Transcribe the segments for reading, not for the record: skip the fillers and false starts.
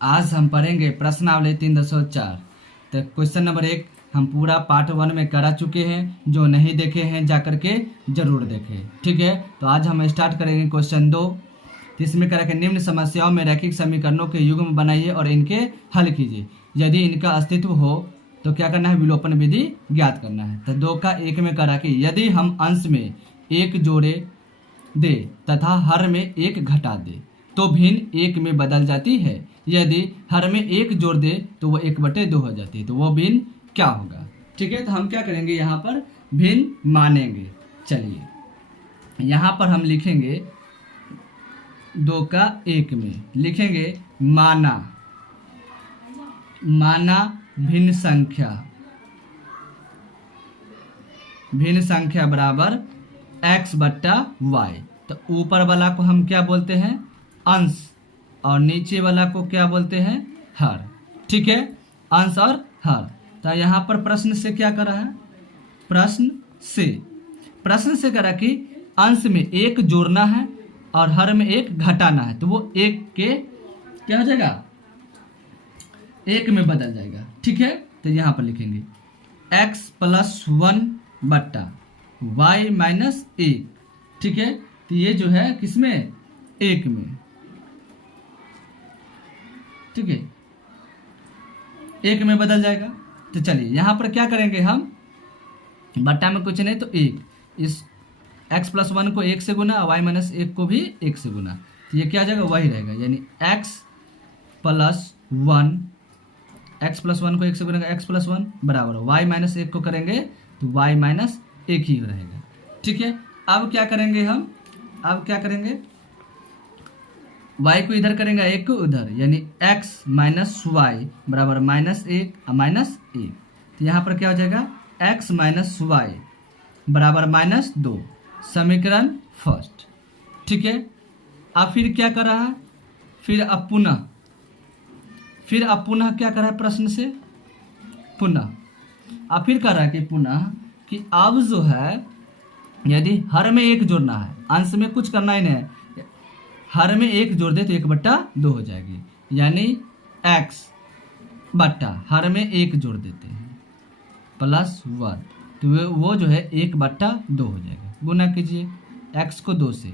आज हम पढ़ेंगे प्रश्नावली 3.4। तो क्वेश्चन नंबर 1 हम पूरा पार्ट 1 में करा चुके हैं, जो नहीं देखे हैं जा करके जरूर देखें। ठीक है, तो आज हम स्टार्ट करेंगे क्वेश्चन 2। तो इसमें करा के निम्न समस्याओं में रैखिक समीकरणों के युग्म बनाइए और इनके हल कीजिए। यदि इनका अस्तित्व हो तो क्या करना है, विलोपन विधि ज्ञात करना है। तो 2 का 1 में करा कि यदि हम अंश में 1 जोड़े दे तथा हर में 1 घटा दे तो भिन्न 1 में बदल जाती है। यदि हर में 1 जोड़ दे तो वो 1/2 हो जाती है, तो वो भिन्न क्या होगा। ठीक है, तो हम क्या करेंगे, यहाँ पर भिन्न मानेंगे। चलिए यहाँ पर हम लिखेंगे 2 का 1 में लिखेंगे माना भिन्न संख्या बराबर x/y। तो ऊपर वाला को हम क्या बोलते हैं, अंश, और नीचे वाला को क्या बोलते हैं, हर। ठीक है, अंश और हर। तो यहाँ पर प्रश्न से क्या करा है, प्रश्न से करा कि अंश में 1 जोड़ना है और हर में 1 घटाना है, तो वो 1 के क्या हो जाएगा, 1 में बदल जाएगा। ठीक है, तो यहाँ पर लिखेंगे x+1 बट्टा y माइनस 1। ठीक है, तो ये जो है किसमें, 1 में। ठीक है, 1 में बदल जाएगा। तो चलिए यहाँ पर क्या करेंगे, हम बट्टा में कुछ नहीं तो 1, इस x+1 को 1 से गुना, y माइनस 1 को भी 1 से गुना, तो ये क्या आ जाएगा, वही रहेगा। यानी x+1 को 1 से गुना x+1 बराबर y माइनस 1 को करेंगे तो y माइनस 1 ही रहेगा। ठीक है, अब क्या करेंगे हम, y को इधर करेंगे, 1 को उधर, यानी x माइनस y बराबर -1 -1। तो यहाँ पर क्या हो जाएगा, x माइनस y बराबर -2, समीकरण फर्स्ट। ठीक है, अब फिर क्या कर रहा है, फिर अब पुनः क्या कर रहा है, प्रश्न से पुनः अब फिर कर रहा है कि पुनः कि अब जो है यदि हर में 1 जोड़ना है, अंश में कुछ करना ही नहीं है, हर में 1 जोड़ दे तो 1/2 हो जाएगी। यानी x बट्टा हर में 1 जोड़ देते हैं +1, तो वो जो है 1/2 हो जाएगा। गुना कीजिए x को 2 से,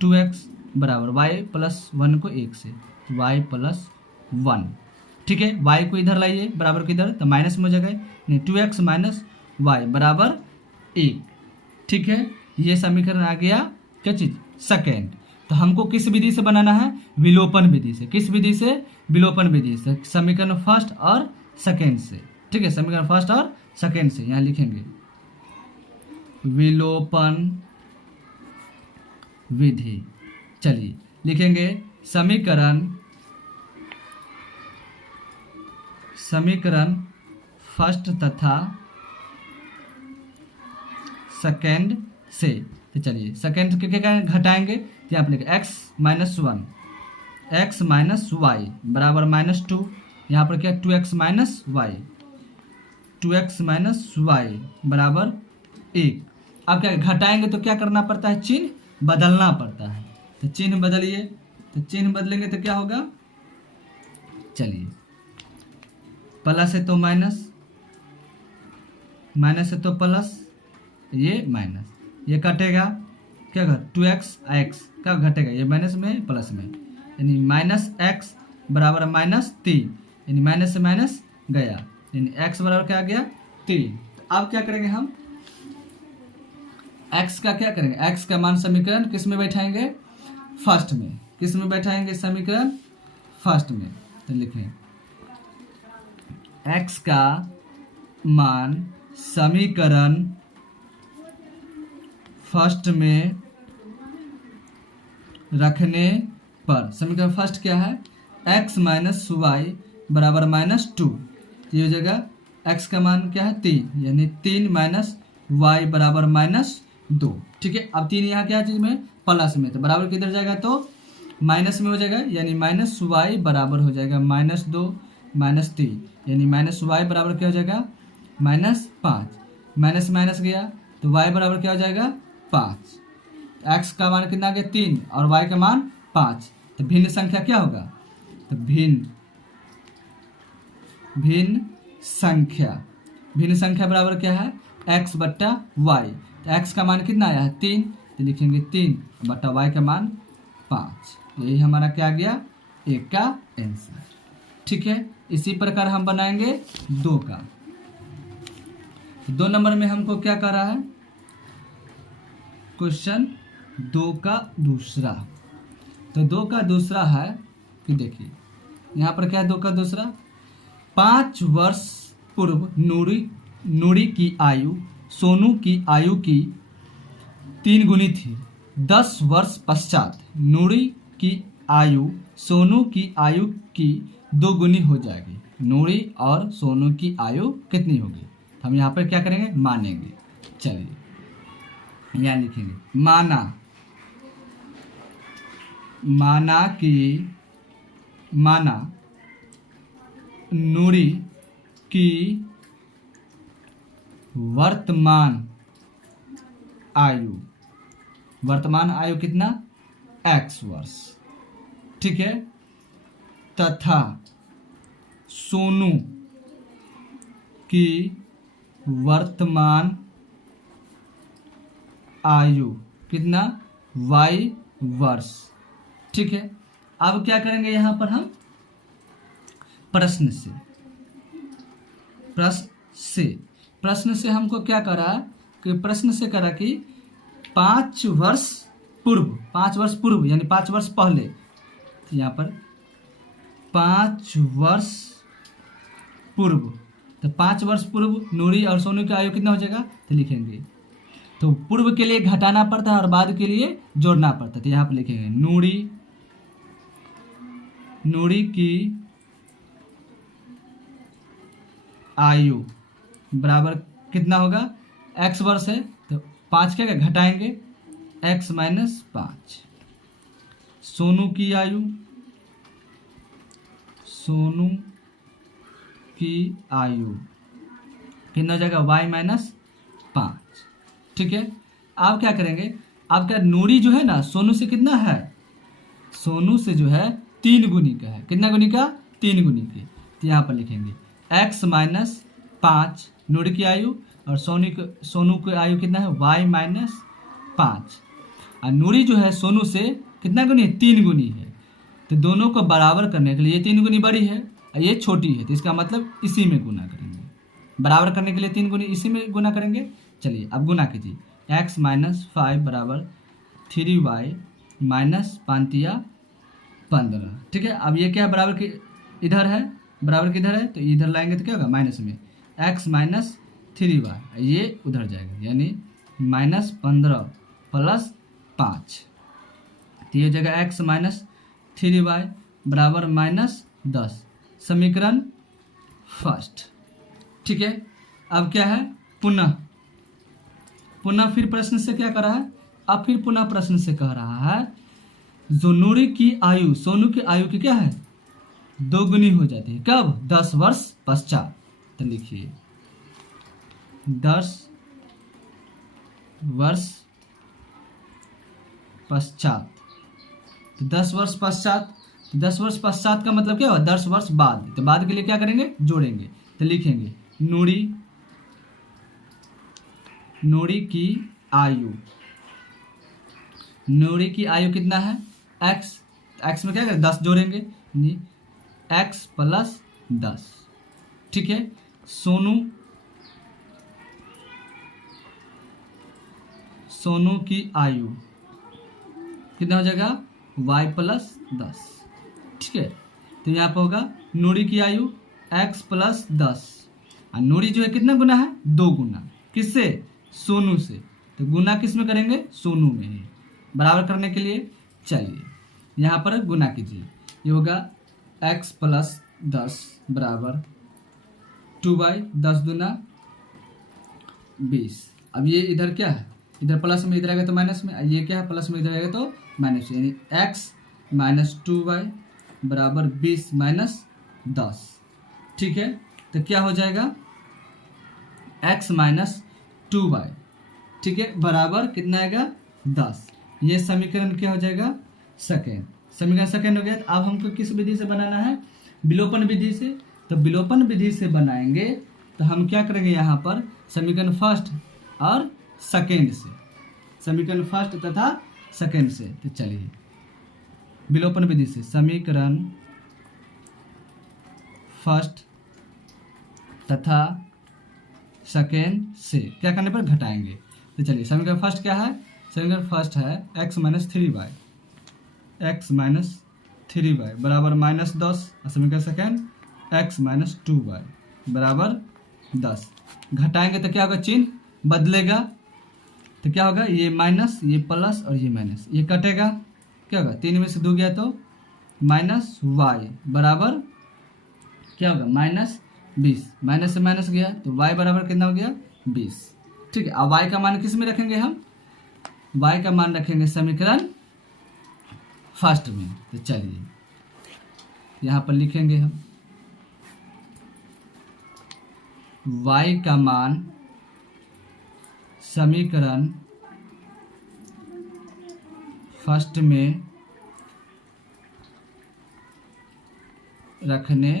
2x बराबर y+1 को 1 से, y+1। ठीक है, y को इधर लाइए बराबर किधर, तो माइनस में हो जाएगा, नहीं 2x माइनस y बराबर 1। ठीक है, ये समीकरण आ गया क्या चीज, सेकेंड। तो हमको किस विधि से बनाना है, विलोपन विधि से। किस विधि से, विलोपन विधि से, समीकरण फर्स्ट और सेकेंड से। ठीक है, समीकरण फर्स्ट और सेकेंड से यहाँ लिखेंगे विलोपन विधि। चलिए लिखेंगे समीकरण फर्स्ट तथा सेकेंड से। तो चलिए सेकेंड के क्या घटाएंगे, तो यहाँ पर लिखे x माइनस y बराबर -2। यहाँ पर क्या, 2x माइनस y बराबर 1। अब क्या घटाएंगे तो क्या करना पड़ता है, चिन्ह बदलना पड़ता है। तो चिन्ह बदलिए, तो चिन्ह बदलेंगे तो क्या होगा, चलिए प्लस है तो माइनस, माइनस है तो प्लस, ये माइनस, ये कटेगा क्या कर, 2x का घटेगा, ये माइनस में प्लस में, यानी -x बराबर -3, यानी माइनस से माइनस गया, यानी x बराबर क्या आ गया, 3। तो अब क्या करेंगे हम, x का क्या करेंगे, x का मान समीकरण किस में बैठाएंगे, फर्स्ट में। किस में बैठाएंगे, समीकरण फर्स्ट में। तो लिखें x का मान समीकरण फर्स्ट में रखने पर, समीकरण फर्स्ट क्या है, x माइनस y बराबर -2। ये हो जाएगा x का मान क्या है, 3, यानी 3 माइनस y बराबर -2। ठीक है, अब 3 यहाँ क्या चीज में, प्लस में, तो बराबर किधर जाएगा, तो माइनस में हो जाएगा, यानी -y बराबर हो जाएगा -2 -3, यानी -y बराबर क्या हो जाएगा, -5। माइनस माइनस गया तो y बराबर क्या हो जाएगा, 5। x का मान कितना आ गया, 3 और y का मान 5। तो भिन्न संख्या क्या होगा, तो भिन्न भिन्न संख्या। भिन्न संख्या बराबर क्या है, x बट्टा वाई। तो x का मान कितना आया है 3, तो लिखेंगे 3 बट्टा y का मान 5। यही हमारा क्या गया, एक का आंसर। ठीक है, इसी प्रकार हम बनाएंगे 2 का। 2 नंबर में हमको क्या कर रहा है, क्वेश्चन 2 का दूसरा। तो 2 का दूसरा है कि देखिए यहाँ पर क्या है, 2 का दूसरा, 5 वर्ष पूर्व नूरी की आयु सोनू की आयु की 3 गुनी थी। 10 वर्ष पश्चात नूरी की आयु सोनू की आयु की 2 गुनी हो जाएगी। नूरी और सोनू की आयु कितनी होगी, तो हम यहाँ पर क्या करेंगे, मानेंगे। चलिए यहाँ लिखेंगे, माना नूरी की वर्तमान आयु कितना, x वर्ष। ठीक है, तथा सोनू की वर्तमान आयु कितना, y वर्ष। ठीक है, अब क्या करेंगे यहाँ पर हम प्रश्न से हमको क्या करा कि प्रश्न से करा कि 5 वर्ष पूर्व यानी 5 वर्ष पहले। तो यहाँ पर 5 वर्ष पूर्व, तो 5 वर्ष पूर्व नूरी और सोनू की आयु कितना हो जाएगा, तो लिखेंगे, तो पूर्व के लिए घटाना पड़ता है और बाद के लिए जोड़ना पड़ता है। तो यहाँ पर लिखेंगे नूरी की आयु बराबर कितना होगा, x वर्ष है तो 5 क्या घटाएंगे, x माइनस 5। सोनू की आयु कितना हो जाएगा, y माइनस 5। ठीक है, अब क्या करेंगे, अब क्या नूरी जो है ना सोनू से कितना है, सोनू से जो है 3 गुनी का है। कितना गुनी का, 3 गुनी की। तो यहाँ पर लिखेंगे x माइनस 5 नूरी की आयु और सोनू की आयु कितना है, y माइनस 5। और नूरी जो है सोनू से कितना गुनी है, 3 गुनी है। तो दोनों को बराबर करने के लिए ये 3 गुनी बड़ी है और ये छोटी है, तो इसका मतलब इसी में गुना करेंगे। बराबर करने के लिए 3 गुनी इसी में गुना करेंगे। चलिए अब गुना कीजिए, x माइनस 5 बराबर 3y माइनस 5 15। ठीक है, अब ये क्या बराबर के इधर है, बराबर किधर है, तो इधर लाएंगे तो क्या होगा, माइनस में x माइनस 3y, ये उधर जाएगा यानी माइनस 15 प्लस 5। तो ये जगह x माइनस 3y बराबर माइनस 10, समीकरण फर्स्ट। ठीक है, अब क्या है, पुनः फिर प्रश्न से क्या कर रहा है, अब फिर पुनः प्रश्न से कह रहा है जो नूरी की आयु सोनू की आयु की क्या है, 2 गुनी हो जाती है। कब, 10 वर्ष पश्चात। तो लिखिए 10 वर्ष पश्चात। तो 10 वर्ष पश्चात, 10 वर्ष पश्चात का मतलब क्या हुआ, 10 वर्ष बाद। तो बाद के लिए क्या करेंगे, जोड़ेंगे। तो लिखेंगे नूरी की आयु कितना है, x में क्या करें, 10 जोड़ेंगे, x प्लस 10। ठीक है, सोनू की आयु कितना हो जाएगा, y प्लस 10। ठीक है, तो यहाँ पर होगा नूरी की आयु x प्लस 10। और नूरी जो है कितना गुना है, 2 गुना। किससे, सोनू से। तो गुना किस में करेंगे, सोनू में ही। बराबर करने के लिए चलिए यहाँ पर गुना कीजिए, ये होगा x प्लस 10 बराबर 2y, 10 दूना 20। अब ये इधर क्या है, इधर प्लस में इधर आएगा तो माइनस में, ये क्या है, प्लस में इधर आएगा तो माइनस, यानी x माइनस 2y बराबर 20 माइनस 10। ठीक है, तो क्या हो जाएगा, x माइनस 2y। ठीक है, बराबर कितना आएगा, 10। ये समीकरण क्या हो जाएगा, सेकेंड। समीकरण सेकेंड हो गया। तो अब हमको किस विधि से बनाना है, विलोपन विधि से। तो विलोपन विधि से बनाएंगे तो हम क्या करेंगे यहाँ पर समीकरण फर्स्ट और सेकेंड से, समीकरण फर्स्ट तथा सेकेंड से। तो चलिए विलोपन विधि से समीकरण फर्स्ट तथा सेकेंड से क्या करने पर घटाएंगे। तो चलिए समीकरण फर्स्ट क्या है, समीकरण फर्स्ट है x minus 3y, x minus 3y बराबर माइनस 10, और समीकरण सेकेंड x माइनस 2y बराबर 10। घटाएंगे तो क्या होगा, चिन्ह बदलेगा, तो क्या होगा, ये माइनस ये प्लस और ये माइनस, ये कटेगा, क्या होगा 3 में से 2 गया तो माइनस y बराबर क्या होगा माइनस 20, माइनस से माइनस गया तो y बराबर कितना हो गया 20। ठीक है, अब y का मान किस में रखेंगे हम, y का मान रखेंगे समीकरण फर्स्ट में। तो चलिए यहाँ पर लिखेंगे हम y का मान समीकरण फर्स्ट में रखने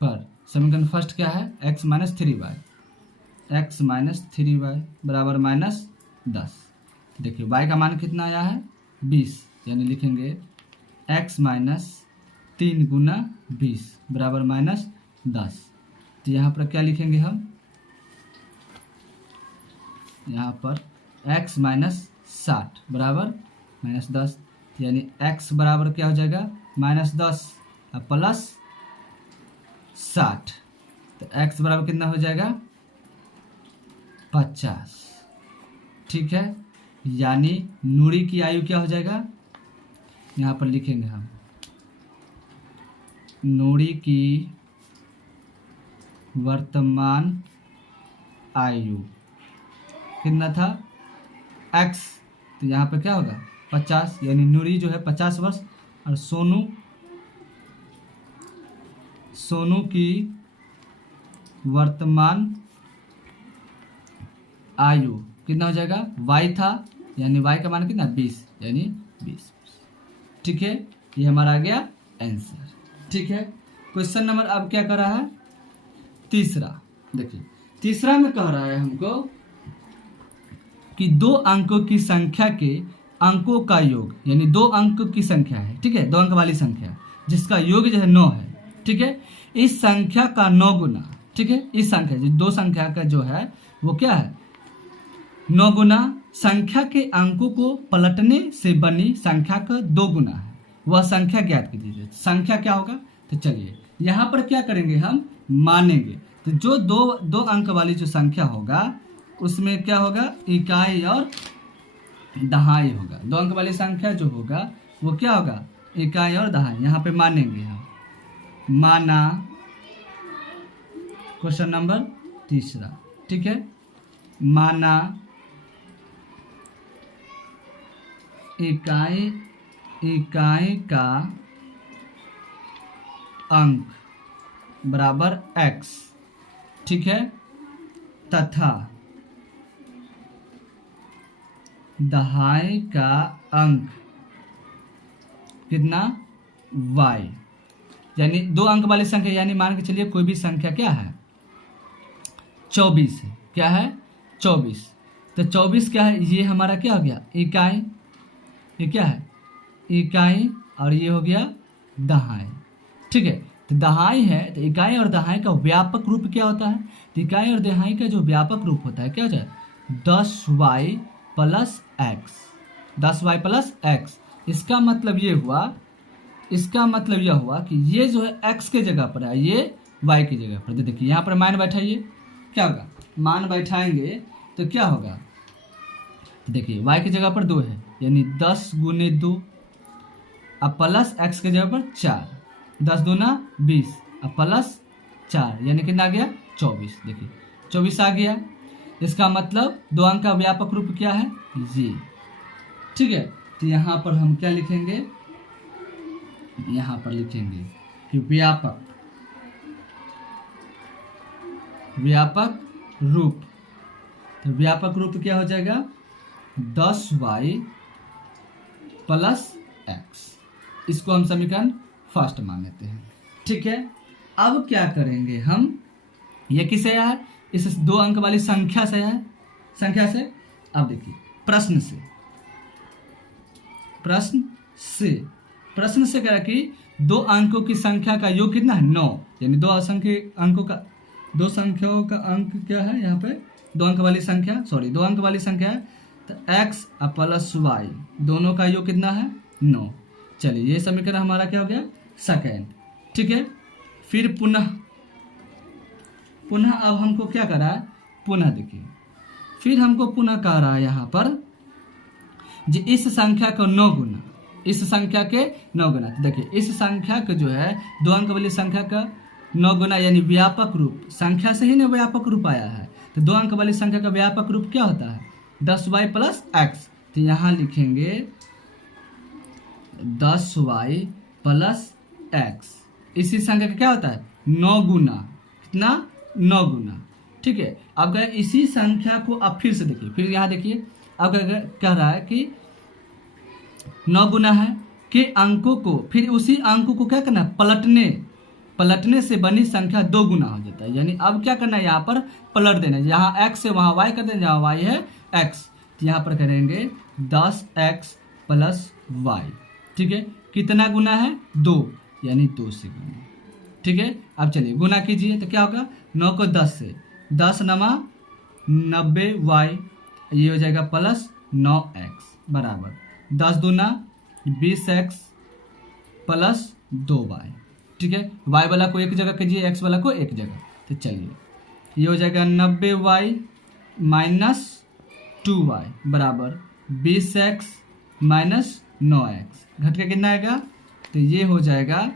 पर, समीकरण फर्स्ट क्या है x minus 3y, x minus 3y बराबर माइनस 10। देखिए y का मान कितना आया है 20, यानी लिखेंगे x माइनस 3 गुना 20 बराबर माइनस 10। तो यहाँ पर क्या लिखेंगे हम, यहाँ पर x माइनस 60 बराबर माइनस 10, यानी x बराबर क्या हो जाएगा माइनस 10 और प्लस 60, तो x बराबर कितना हो जाएगा 50। ठीक है, यानी नूरी की आयु क्या हो जाएगा, यहाँ पर लिखेंगे हम नूरी की वर्तमान आयु कितना था x, तो यहाँ पे क्या होगा 50, यानी नूरी जो है 50 वर्ष, और सोनू की वर्तमान आयु कितना हो जाएगा y था, यानी y का मान कितना 20, यानी 20। ठीक है, ये हमारा आ गया आंसर। ठीक है, क्वेश्चन नंबर अब क्या कर रहा है तीसरा। देखिए तीसरा में कह रहा है हमको कि 2 अंकों की संख्या के अंकों का योग, यानी 2 अंकों की संख्या है, ठीक है 2 अंक वाली संख्या जिसका योग जो है 9 है। ठीक है, इस संख्या का 9 गुना, ठीक है इस संख्या जो 2 संख्या का जो है वो क्या है 9 गुना संख्या के अंकों को पलटने से बनी संख्या का 2 गुना है, वह संख्या ज्ञात कीजिए। संख्या क्या होगा, तो चलिए यहाँ पर क्या करेंगे हम मानेंगे, तो जो दो अंक वाली जो संख्या होगा उसमें क्या होगा इकाई और दहाई होगा। 2 अंक वाली संख्या जो होगा वो क्या होगा इकाई और दहाई, यहाँ पे मानेंगे हम। माना क्वेश्चन नंबर तीसरा, ठीक है माना इकाई का अंक बराबर x, ठीक है, तथा दहाई का अंक कितना y, यानी 2 अंक वाली संख्या, यानी मान के चलिए कोई भी संख्या क्या है 24 है, क्या है 24, तो 24 क्या है ये हमारा क्या हो गया इकाई, ये क्या है इकाई और ये हो गया दहाई। ठीक है, तो दहाई है तो इकाई और दहाई का व्यापक रूप क्या होता है, तो इकाई और दहाई का जो व्यापक रूप होता है क्या हो जाए 10y plus x, 10y plus x। इसका मतलब ये हुआ कि ये जो है x के जगह पर है, ये y की जगह पर। तो देखिए यहाँ पर मान बैठाइए, क्या होगा मान बैठाएंगे तो क्या होगा, देखिए y की जगह पर 2 है यानी 10 गुने 2 अब प्लस x के जगह पर 4, 10 दूना 20 अब प्लस 4 यानी कितना आ गया 24। देखिए 24 आ गया, इसका मतलब 2 अंक का व्यापक रूप क्या है ये। ठीक है, तो यहाँ पर हम क्या लिखेंगे, यहाँ पर लिखेंगे कि व्यापक रूप, तो व्यापक रूप क्या हो जाएगा 10y प्लस x। इसको हम समीकरण फर्स्ट मान लेते हैं। ठीक है, अब क्या करेंगे हम, ये किससे आया है, इस 2 अंक वाली संख्या से है, संख्या से। अब देखिए प्रश्न से क्या है कि 2 अंकों की संख्या का योग कितना है, 9, यानी 2 संख्याओं का अंक क्या है यहाँ पे, 2 अंक वाली संख्या है, तो x प्लस y दोनों का योग कितना है, 9। चलिए ये समीकरण हमारा क्या हो गया, सेकेंड। ठीक है, फिर पुनः अब हमको क्या करा है, पुनः देखिए, फिर हमको पुनः कह रहा है यहाँ पर जो इस संख्या को 9 गुना, इस संख्या के 9 गुना। देखिए इस संख्या का जो है 2 अंक वाली संख्या का 9 गुना, यानी व्यापक रूप, संख्या से ही ना व्यापक रूप आया है, तो 2 अंक वाली संख्या का व्यापक रूप क्या होता है, 10y प्लस एक्स। तो यहाँ लिखेंगे 10y प्लस एक्स, इसी संख्या का क्या होता है, 9 गुना, कितना, 9 गुना। ठीक है, अब क्या इसी संख्या को आप फिर से देखिए, फिर यहाँ देखिए अब क्या कह रहा है कि 9 गुना है के अंकों को, फिर उसी अंकों को क्या करना है, पलटने से बनी संख्या 2 गुना हो जाता है। यानी अब क्या करना है, यहाँ पर पलट देना है, जहाँ x है वहाँ y कर देना, जहाँ y है x, तो यहाँ पर करेंगे 10x प्लस y। ठीक है, कितना गुना है, 2, यानी 2 से गुना। ठीक है, अब चलिए गुना कीजिए, तो क्या होगा, 9 को 10 से, 10 नमा 90y, ये हो जाएगा प्लस 9x बराबर 10 दूना 20x प्लस 2y। ठीक है, y वाला को एक जगह कीजिए, x वाला को एक जगह, तो चलिए ये हो जाएगा 90y माइनस 2y बराबर 20x माइनस 9x, घट के कितना आएगा, तो ये हो जाएगा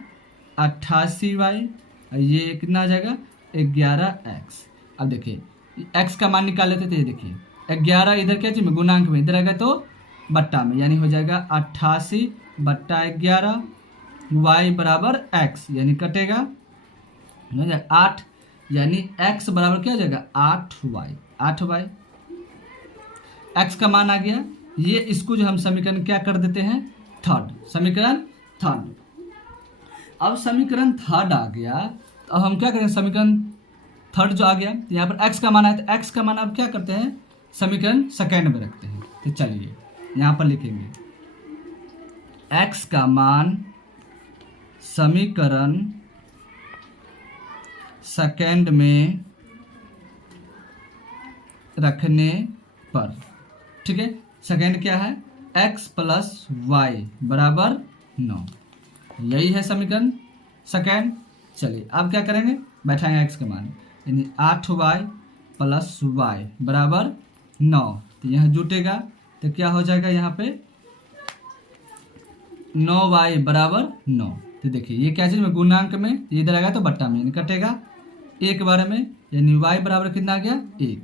88y, ये कितना आ जाएगा 11x। अब देखिए x का मान निकाल लेते थे, ये देखिए 11 इधर क्या चीज में, गुणांक में, इधर आएगा तो बट्टा में, यानी हो जाएगा 88 बट्टा 11, y बराबर x, यानी कटेगा 8, यानी x बराबर क्या हो जाएगा 8y। x का मान आ गया, ये इसको जो हम समीकरण क्या कर देते हैं, समीकरण थर्ड। अब समीकरण थर्ड आ गया, तो अब हम क्या करेंगे, समीकरण थर्ड जो आ गया, तो यहाँ पर x का मान आया, तो x का मान अब क्या करते हैं, समीकरण सेकेंड में रखते हैं। तो चलिए यहाँ पर लिखेंगे x का मान समीकरण सेकेंड में रखने पर, ठीक है, सेकेंड क्या है, x प्लस वाई बराबर 9, यही है समीकरण सेकेंड। चलिए अब क्या करेंगे, बैठाएंगे x का मान, यानी 8y प्लस वाई बराबर 9, तो यहाँ जुटेगा, तो क्या हो जाएगा यहाँ पे 9y बराबर 9। तो देखिए ये क्या चीज़ में, गुणांक में, ये इधर आएगा तो बट्टा में, यानी कटेगा एक बार में, यानी y बराबर कितना आ गया 1।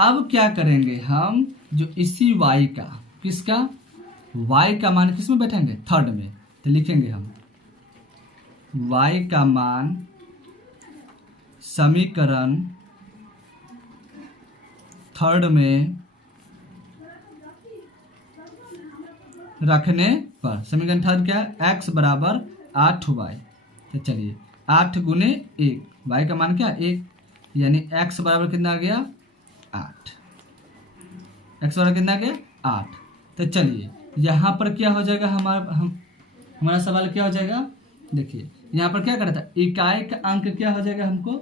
अब क्या करेंगे हम, जो इसी y का, किसका, y का मान किस में बैठेंगे, थर्ड में, तो लिखेंगे हम y का मान समीकरण थर्ड में रखने पर, समीकरण थर्ड क्या है, x बराबर 8y। तो चलिए 8 गुने 1, y का मान क्या 1, यानी x बराबर कितना आ गया 8, x बराबर कितना आ गया 8। तो चलिए यहाँ पर क्या हो जाएगा, हमारा सवाल क्या हो जाएगा, देखिए यहाँ पर क्या करा था, इकाई का अंक क्या हो जाएगा हमको,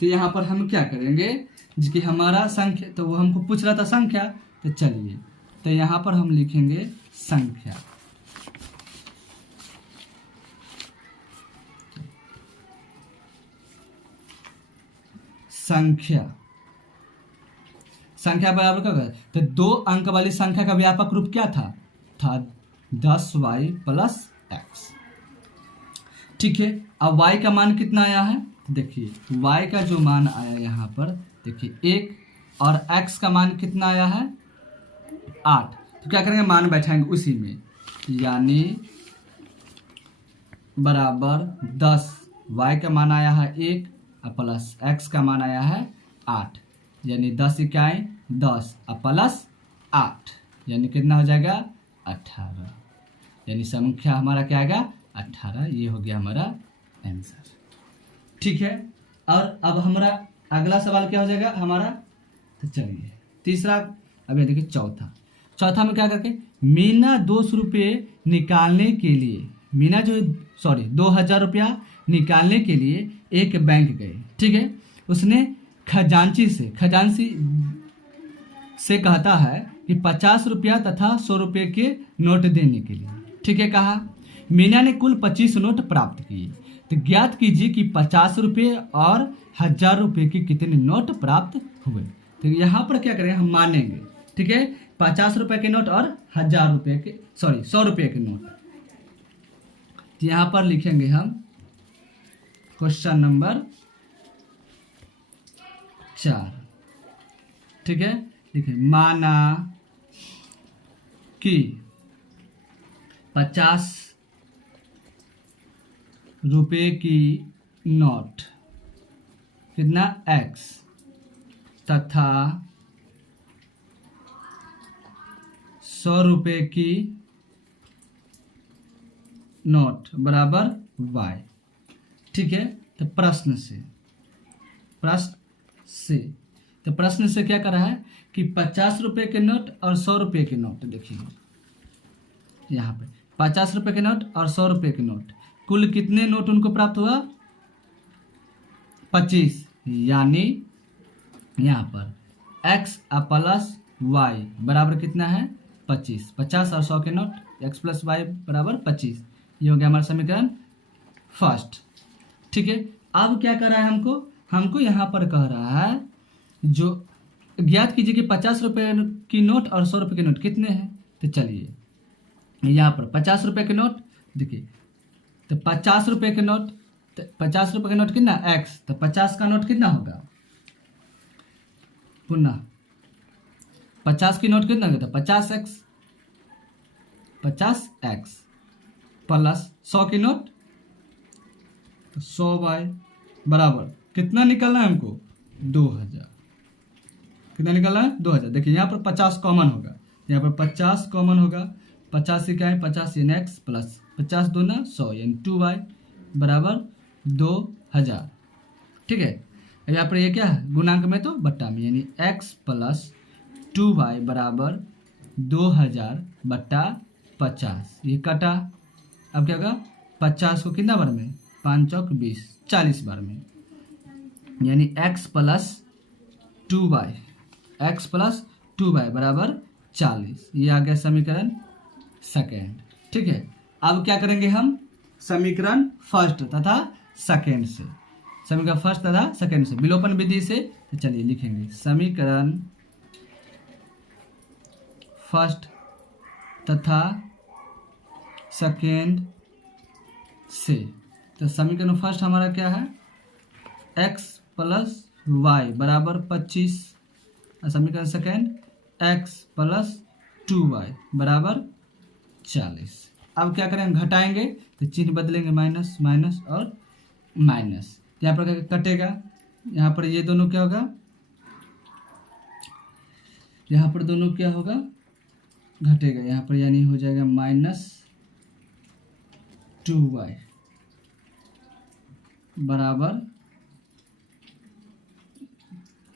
तो यहाँ पर हम क्या करेंगे, जिसकी हमारा संख्या, तो वो हमको पूछ रहा था संख्या, तो चलिए तो यहाँ पर हम लिखेंगे संख्या, संख्या बराबर क्या होगा, तो 2 अंक वाली संख्या का व्यापक रूप क्या था 10y प्लस x। ठीक है, अब y का मान कितना आया है, देखिए y का जो मान आया यहाँ पर, देखिए 1, और x का मान कितना आया है 8। तो क्या करेंगे, मान बैठाएंगे उसी में, यानी बराबर 10, y का मान आया है 1 प्लस x का मान आया है 8, यानी 10 इकाई 10 प्लस 8, यानी कितना हो जाएगा 18, यानी संख्या हमारा क्या आएगा 18। ये हो गया हमारा आंसर। ठीक है, और अब हमारा अगला सवाल क्या हो जाएगा हमारा, तो चलिए तीसरा, अभी देखिए चौथा में क्या करके, मीना 200 रुपये निकालने के लिए, मीना जो 2000 रुपया निकालने के लिए एक बैंक गए। ठीक है, उसने खजांची से कहता है कि 50 रुपया तथा 100 रुपये के नोट देने के लिए। ठीक है, कहा मीना ने कुल 25 नोट प्राप्त किए, तो ज्ञात कीजिए कि 50 रुपये और 1000 रुपये के कितने नोट प्राप्त हुए। तो यहाँ पर क्या करेंगे, हम मानेंगे। ठीक है, 50 रुपये के नोट और 1000 रुपये के 100 रुपये के नोट। तो यहाँ पर लिखेंगे हम क्वेश्चन नंबर 4। ठीक है, देखिए माना कि 50 रुपये की नोट कितना x तथा 100 रुपये की नोट बराबर y। ठीक है, तो प्रश्न से क्या कर रहा है कि 50 रुपये के नोट और 100 रुपये के नोट, देखिए यहाँ पे 50 रुपये के नोट और 100 रुपये के नोट, कुल कितने नोट उनको प्राप्त हुआ, 25। यानी यहाँ पर x प्लस y बराबर कितना है, 25। 50 और 100 के नोट, x प्लस y बराबर 25। ये हो गया हमारा समीकरण फर्स्ट। ठीक है, अब क्या कर रहा है, हमको यहाँ पर कह रहा है जो ज्ञात कीजिए कि 50 रुपये की नोट और 100 रुपये के नोट कितने हैं। तो चलिए यहाँ पर 50 रुपये के नोट देखिए, तो 50 रुपये के नोट, तो 50 रुपये के नोट कितना x, तो 50 का नोट कितना होगा, पुनः 50 की नोट कितना होगा, तो 50x प्लस 100 की नोट तो 100y बराबर कितना निकलना है हमको, 2000। कितना निकलना है, 2000। देखिए यहाँ पर 50 कॉमन होगा, यहाँ पर 50 कॉमन होगा, 50 से क्या है, 50 यानी x प्लस 50 दूना 100 यानी 2y बराबर 2000। ठीक है, यहाँ पर ये क्या है, गुणांक में तो बट्टा में, यानी x प्लस 2y बराबर 2000 बट्टा 50। ये कटा, अब क्या होगा, 50 को कितना बार में, 5 चौक 20, 40 बार में, यानी x प्लस 2y बराबर 40। ये आ गया समीकरण सेकेंड। ठीक है, अब क्या करेंगे हम, समीकरण फर्स्ट तथा सेकेंड से, समीकरण फर्स्ट तथा सेकेंड से विलोपन विधि से। तो चलिए लिखेंगे समीकरण फर्स्ट तथा सेकेंड से। तो समीकरण फर्स्ट हमारा क्या है, x प्लस वाई बराबर 25, और समीकरण सेकेंड x प्लस 2y बराबर 40। अब क्या करेंगे, घटाएंगे, तो चिन्ह बदलेंगे, माइनस माइनस और माइनस। यहाँ पर कटेगा, यहाँ पर ये दोनों क्या होगा, यहाँ पर दोनों क्या होगा, घटेगा, यहाँ पर यानी हो जाएगा -2y बराबर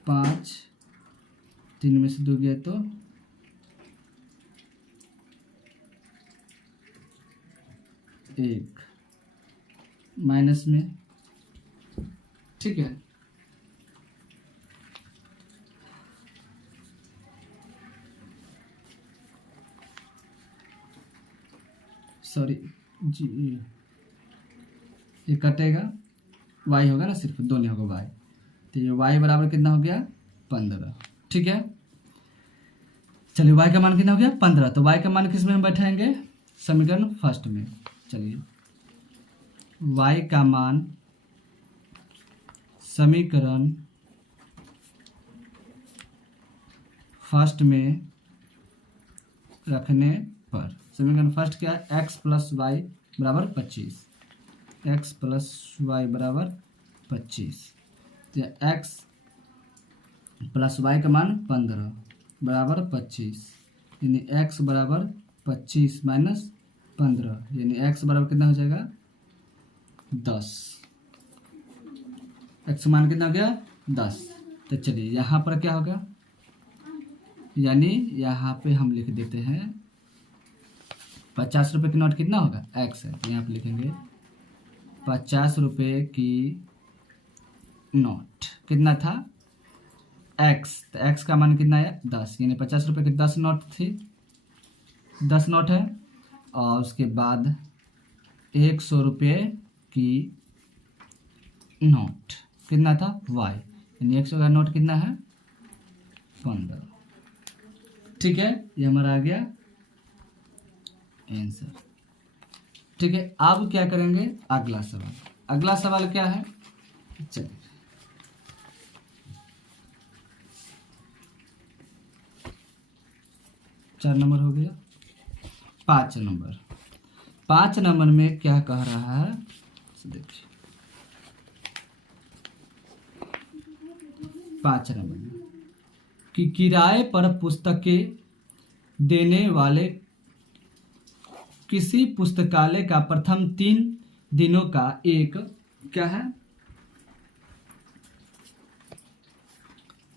5, 3 में से 2 गया तो 1 माइनस में। ठीक है, सॉरी जी, ये कटेगा, y होगा ना, सिर्फ 2 नहीं होगा y, तो ये y बराबर कितना हो गया, 15। ठीक है, चलिए y का मान कितना हो गया, 15। तो y का मान किस में हम बैठाएंगे, समीकरण फर्स्ट में। चलिए y का मान समीकरण फर्स्ट में रखने पर, समीकरण फर्स्ट क्या है, x प्लस वाई बराबर 25, x प्लस वाई बराबर 25। तो x प्लस वाई का मान 15 बराबर 25, यानी x बराबर 25 माइनस 15, यानी x बराबर कितना हो जाएगा, 10। x मान कितना हो गया 10। तो चलिए यहाँ पर क्या होगा, यानी यहाँ पे हम लिख देते हैं 50 रुपये की नोट कितना होगा x है, तो यहाँ पे लिखेंगे 50 रुपये की नोट कितना था x, तो x का मान कितना है 10, यानी 50 रुपये की 10 नोट थी, 10 नोट है। और उसके बाद 100 रुपये की नोट कितना था y, यानी 100 का नोट कितना है 15। ठीक है, ये हमारा आ गया आंसर। ठीक है, अब क्या करेंगे अगला सवाल। अगला सवाल क्या है, चलिए 4 नंबर हो गया। 5 नंबर में क्या कह रहा है, देखिए 5 नंबर में कि किराए पर पुस्तकें देने वाले किसी पुस्तकालय का प्रथम 3 दिनों का एक क्या है,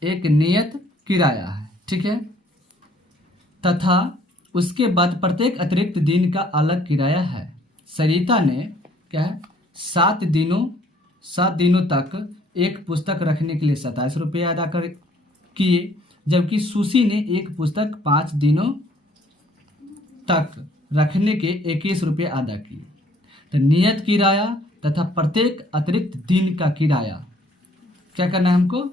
एक नियत किराया है। ठीक है, तथा उसके बाद प्रत्येक अतिरिक्त दिन का अलग किराया है। सरिता ने क्या है 7 दिनों तक एक पुस्तक रखने के लिए 27 रुपये अदा कर किए, जबकि सुशी ने एक पुस्तक 5 दिनों तक रखने के 21 रुपये अदा किए। तो नियत किराया तथा प्रत्येक अतिरिक्त दिन का किराया क्या करना है, हमको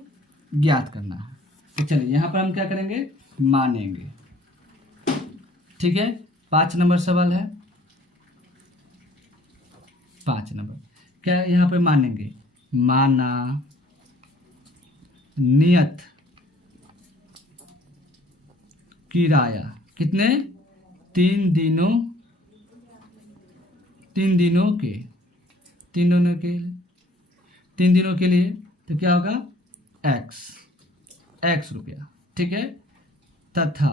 ज्ञात करना है। तो चलिए यहाँ पर हम क्या करेंगे, मानेंगे। ठीक है, 5 नंबर सवाल है। 5 नंबर क्या यहाँ पे मानेंगे, माना नियत किराया कितने 3 दिनों के लिए, तो क्या होगा x रुपया। ठीक है, तथा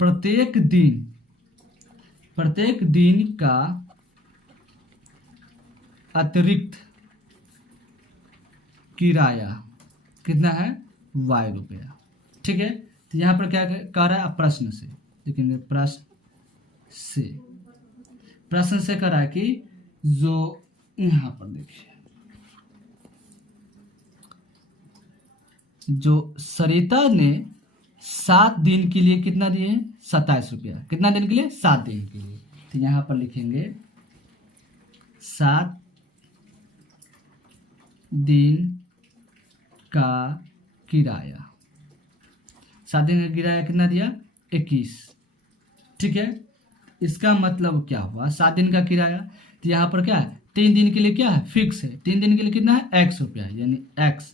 प्रत्येक दिन का अतिरिक्त किराया कितना है y रुपया। ठीक है, तो यहाँ पर क्या कह रहा है, प्रश्न से देखेंगे, प्रश्न से कह रहा है कि जो यहाँ पर देखिए जो सरिता ने 7 दिन के लिए कितना दिए हैं 27 रुपया, कितना दिन के लिए 7 दिन के लिए। तो यहाँ पर लिखेंगे 7 दिन का किराया, 7 दिन का किराया कितना दिया 21। ठीक है, इसका मतलब क्या हुआ 7 दिन का किराया, तो यहाँ पर क्या है 3 दिन के लिए क्या है फिक्स है, 3 दिन के लिए कितना है x रुपया, यानी x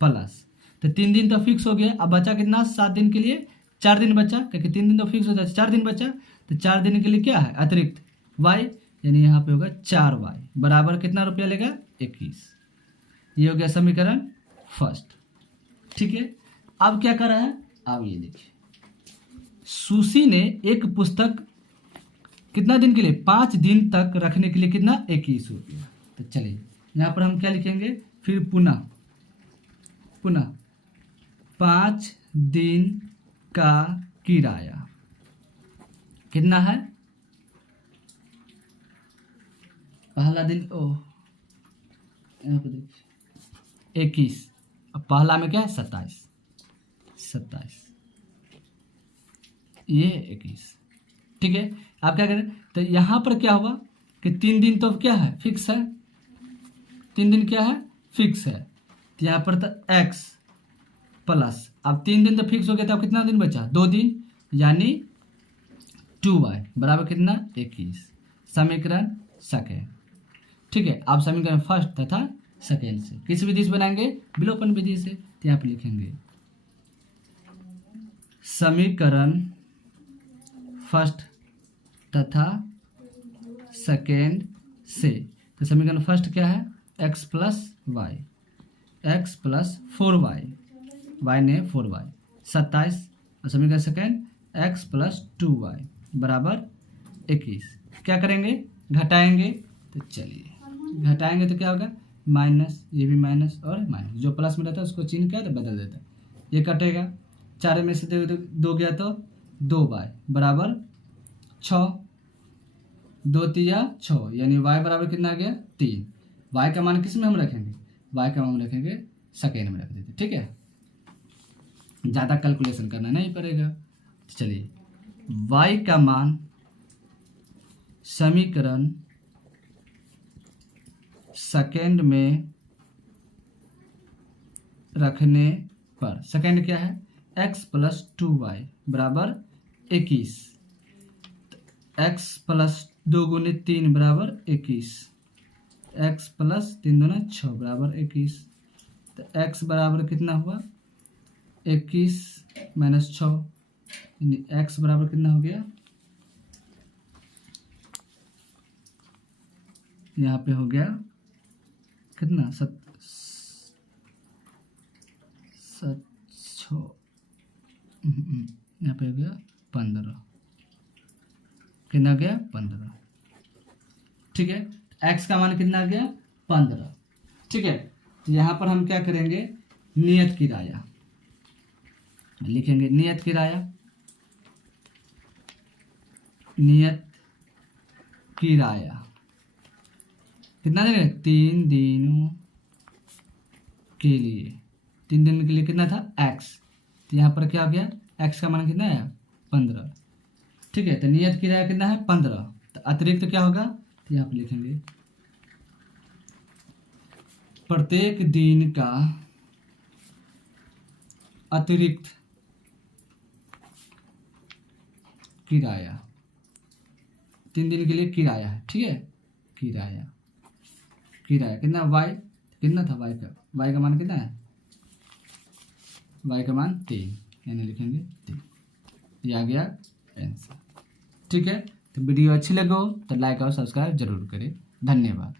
प्लस, तो 3 दिन तो फिक्स हो गया। अब बचा कितना 7 दिन के लिए 4 दिन बचा, क्योंकि 3 दिन तो फिक्स हो जाता है, 4 दिन बचा, तो 4 दिन के लिए क्या है अतिरिक्त y, यानी यहाँ पे होगा 4y बराबर कितना रुपया लेगा 21। ये हो गया समीकरण फर्स्ट। ठीक है, अब क्या कर रहा है, अब ये देखिए सुशी ने एक पुस्तक कितना दिन के लिए 5 दिन तक रखने के लिए कितना 21 रुपया। तो चलिए यहाँ पर हम क्या लिखेंगे, फिर पुनः 5 दिन का किराया कितना है, पहला दिन यहाँ पे देखिए 21, अब पहला में क्या है 27, ये 21। ठीक है, आप क्या करें, तो यहाँ पर क्या हुआ कि 3 दिन तो क्या है फिक्स है, 3 दिन क्या है फिक्स है, तो यहाँ पर तो x प्लस, अब 3 दिन तो फिक्स हो गया था, अब कितना दिन बचा 2 दिन, यानी 2y बराबर कितना 21। समीकरण सेकेंड। ठीक है, आप समीकरण फर्स्ट तथा सेकेंड से किस विधि से बनाएंगे, विलोपन विधि से। तो यहाँ पर लिखेंगे समीकरण फर्स्ट तथा सेकेंड से। तो समीकरण फर्स्ट क्या है x plus y, x plus 4y, y ने 4y 27, और समीकरण सेकेंड x प्लस 2y बराबर 21। क्या करेंगे घटाएंगे, तो चलिए घटाएंगे तो क्या होगा, माइनस, ये भी माइनस और माइनस, जो प्लस में रहता है उसको चिन्ह क्या बदल देता है, ये कटेगा, 4 में से 2 गया तो 2y बराबर 6, 2 तिया 6, यानी y बराबर कितना आ गया 3। y का मान किस में हम रखेंगे, y का मान हम रखेंगे सेकेंड में रख देते, ठीक है, ज़्यादा कैलकुलेशन करना नहीं पड़ेगा। तो चलिए y का मान समीकरण सेकेंड में रखने पर, सेकेंड क्या है, x प्लस 2y बराबर 21, x प्लस 2 गुने 3 बराबर 21, x प्लस 3 दूना 6 बराबर 21, तो x बराबर कितना हुआ 21 माइनस 6, यानी x बराबर कितना हो गया, यहाँ पे हो गया कितना 6, यहाँ पे हो गया 15, कितना गया 15, ठीक है, x का मान कितना आ गया 15, ठीक है। तो यहाँ पर हम क्या करेंगे, नियत किराया लिखेंगे, नियत किराया, नियत किराया कितना देंगे, 3 दिनों के लिए, 3 दिन के लिए कितना था x, तो यहाँ पर क्या हो गया, x का मान कितना है 15, ठीक है। तो नियत किराया कितना है 15, तो अतिरिक्त क्या होगा, तो यहाँ पर लिखेंगे प्रत्येक दिन का अतिरिक्त किराया, 3 दिन के लिए किराया है, ठीक है, किराया, किराया कितना y, कितना था y का मान कितना है, y का मान 3, यानी लिखेंगे 3, ये आ गया आंसर, ठीक है। तो वीडियो अच्छी लगे हो तो लाइक और सब्सक्राइब जरूर करें, धन्यवाद।